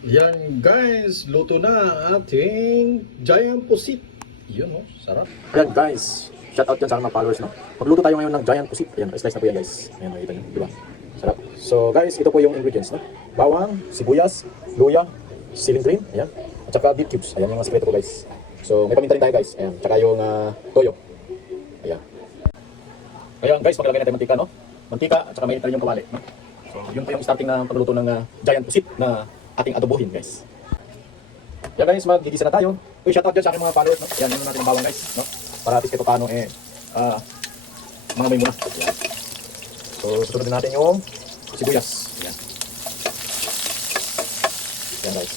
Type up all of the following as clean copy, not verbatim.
Yan guys, luto na ating giant pusit. Yun oh, sarap. Ayan guys, shout out dyan sa aking mga followers, no? Magluto tayo ngayon ng giant pusit. Ayan, slice na po yan guys. Ayan, makikita nyo, di ba? Sarap. So guys, ito po yung ingredients, no? Bawang, sibuyas, luya, ceiling green, ayan. At saka beet cubes. Ayan yung mga sekreto ko guys. So may paminta rin tayo guys. Ayan, tsaka yung toyo. Ayan. Ayan guys, maglalagay natin mantika, no? Mantika at saka may rin yung kawali, no? So yun po yung starting na pagluluto ng giant pusit na ating adobohin guys. Yan guys, magigisa na tayo. Uy, shoutout dyan sa aking mga followers, no? Yan, ano natin ang bawang guys, no? Para at least kahit paano mga may muna. Yan. So, susunod din natin yung sibuyas. Yan. Yan guys.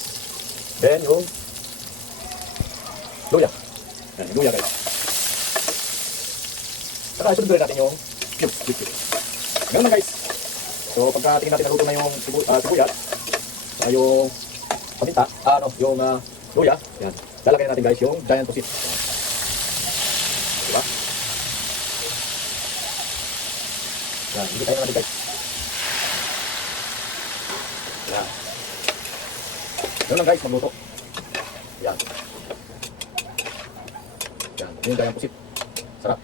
Then yung luya. Yan, yung luya guys. Saka sunod natin yung cubes. Ganun na guys. So, pagka tingin natin naluto na yung sibuyas, saka yung paminta, yung luya, yan. Lalagay natin guys yung giant pusit. Diba? Yan, hindi tayo natin guys. Yan. Yun lang guys, magluto. Yan. Yan, yung giant pusit. Sarap.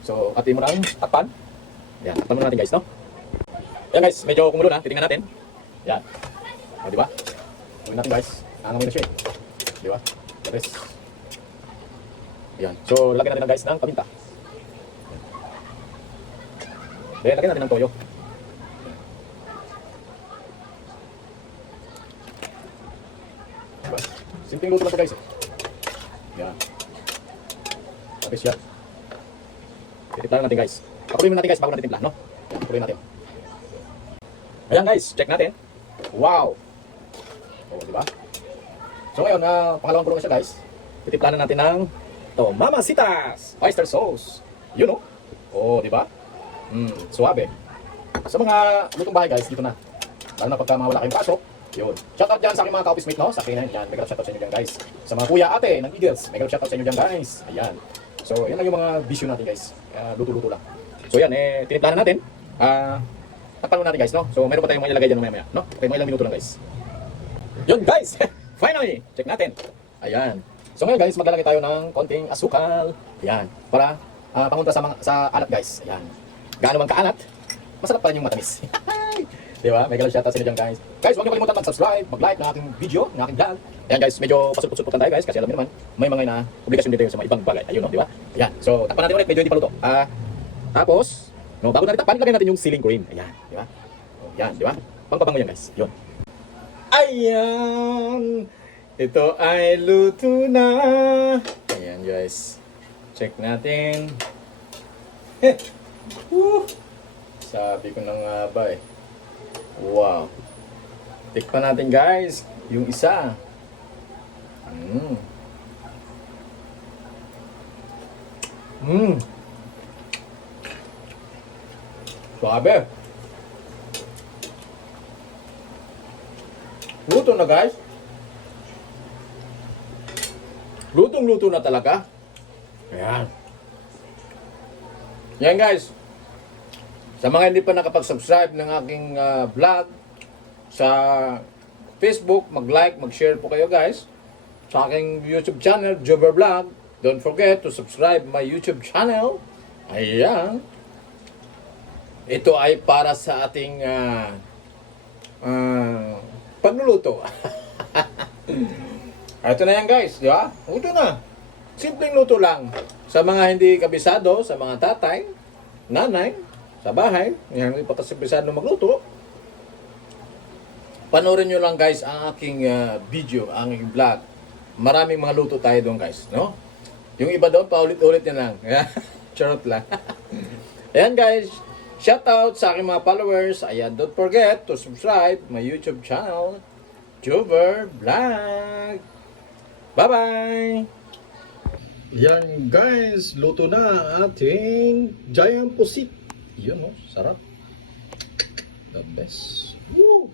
So, atin mo ng takpan. Yan, takpan mo natin guys, no? Yan guys, medyo kumulo na, titingnan natin. Yan. O, diba? Gawin natin guys. Nangamoy na siya eh. Diba? Yes. Ayan. So, lagyan natin guys ng paminta. Then, lagyan natin ng toyo. Diba? Simpleng luto lang ito guys. Ayan. Tapos yan. Titiplahan natin guys. Pakuloyin natin guys bago natin timpla, no? Ayan, pakuloyin natin. Ayan guys, check natin. Wow! O, diba? So ngayon, pangalawang kulo na siya guys. Titiplanan natin ng Mamasitas oyster sauce. Yun o. Oh, di ba? Suabe. Sa mga lutong bahay guys, dito na. Lalo na pagka mawala kayong pasok. Yun. Shoutout dyan sa aking mga ka-office mate, no? Sa akin yan. Mega shoutout sa inyo dyan guys. Sa mga kuya ate ng Eagles, mega shoutout sa inyo dyan guys. Ayan. So, yan lang yung mga vision natin guys. Luto-luto lang. So yan, tiniplanan natin. Takpan natin guys, no? So meron pa tayong mga ilagay dyan mamaya, no? Okay, mga ilang minuto lang guys. Yun guys! Finally! Check natin. Ayan. So ngayon guys, maglalagay tayo ng konting asukal. Ayan. Para pangunta sa alat guys. Ayan. Gaano man kaalat, masarap pa rin yung matamis. Diba? May galang shoutout sa inyo dyan guys. Guys, huwag niyo kalimutan mag-subscribe, mag-like ng aking video, ng aking vlog. Ayan guys, medyo pasupot-supotan tayo guys. Kasi alam niyo naman, may mga na obligasyon din tayo sa mga ibang bagay. Ayun no, diba? Ayan. So, takpan natin ulit. Medyo hindi pa luto. Tapos, no, bago natin takpan, lagyan natin yung ceiling cream. Ayan. Diba? Ayan. Diba? Pangpabango yan guys. Yun. Ayan! Ito ay luto na. Ayan guys. Check natin. Sabi ko na nga ba eh. Wow. Tikpan natin guys. Yung isa. Suabe. Luto na guys. Lutong-luto na talaga. Ayan. Yan guys. Sa mga hindi pa nakapag-subscribe ng aking vlog sa Facebook, mag-like, mag-share po kayo guys. Sa aking YouTube channel, Jover Vlog. Don't forget to subscribe my YouTube channel. Ayan. Ito ay para sa ating pagluluto. Ito na yan guys, di ba? Luto na. Simpleng luto lang. Sa mga hindi kabisado, sa mga tatay, nanay, sa bahay, hindi pa kabisado magluto, panoorin nyo lang guys ang aking video, ang aking vlog. Maraming mga luto tayo doon guys, no? Yung iba doon, paulit-ulit yan lang. Charot lang. Ayan guys, shoutout sa aking mga followers. Ayan, don't forget to subscribe my YouTube channel, Jover Vlog. Bye-bye! Yan guys, luto na ating giant pusit. Yun oh, sarap. The best. Woo!